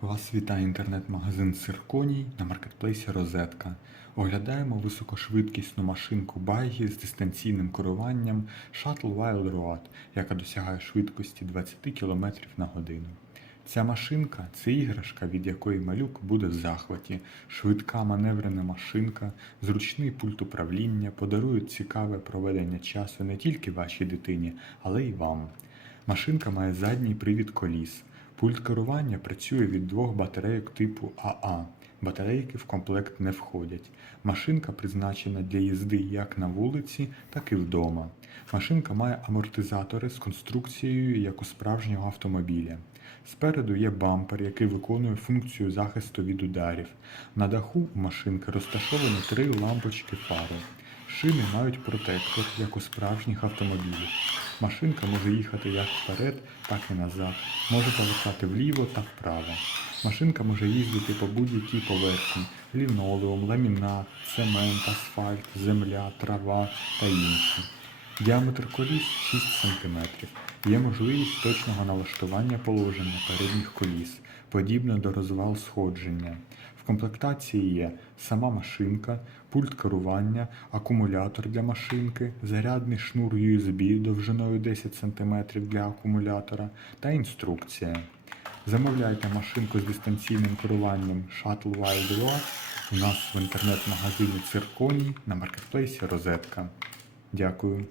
Вас вітає інтернет-магазин Цирконій на маркетплейсі Розетка. Оглядаємо високошвидкісну машинку Байгі з дистанційним керуванням Shuttle Wild Road, яка досягає швидкості 20 км на годину. Ця машинка це іграшка, від якої малюк буде в захваті. Швидка маневрена машинка, зручний пульт управління подарують цікаве проведення часу не тільки вашій дитині, але й вам. Машинка має задній привід коліс. Пульт керування працює від двох батарейок типу АА. Батарейки в комплект не входять. Машинка призначена для їзди як на вулиці, так і вдома. Машинка має амортизатори з конструкцією як у справжнього автомобіля. Спереду є бампер, який виконує функцію захисту від ударів. На даху у машинки розташовані три лампочки фари. Шини мають протектор, як у справжніх автомобілів. Машинка може їхати як вперед, так і назад, може повертати вліво та вправо. Машинка може їздити по будь-якій поверхні лінолеум, ламінат, цемент, асфальт, земля, трава та інші. Діаметр коліс 6 см. Є можливість точного налаштування положення передніх коліс, подібне до розвал сходження. В комплектації є сама машинка, пульт керування, акумулятор для машинки, зарядний шнур USB довжиною 10 см для акумулятора та інструкція. Замовляйте машинку з дистанційним керуванням Shuttle Wild Road у нас в інтернет-магазині Цирконій на маркетплейсі Розетка. Дякую.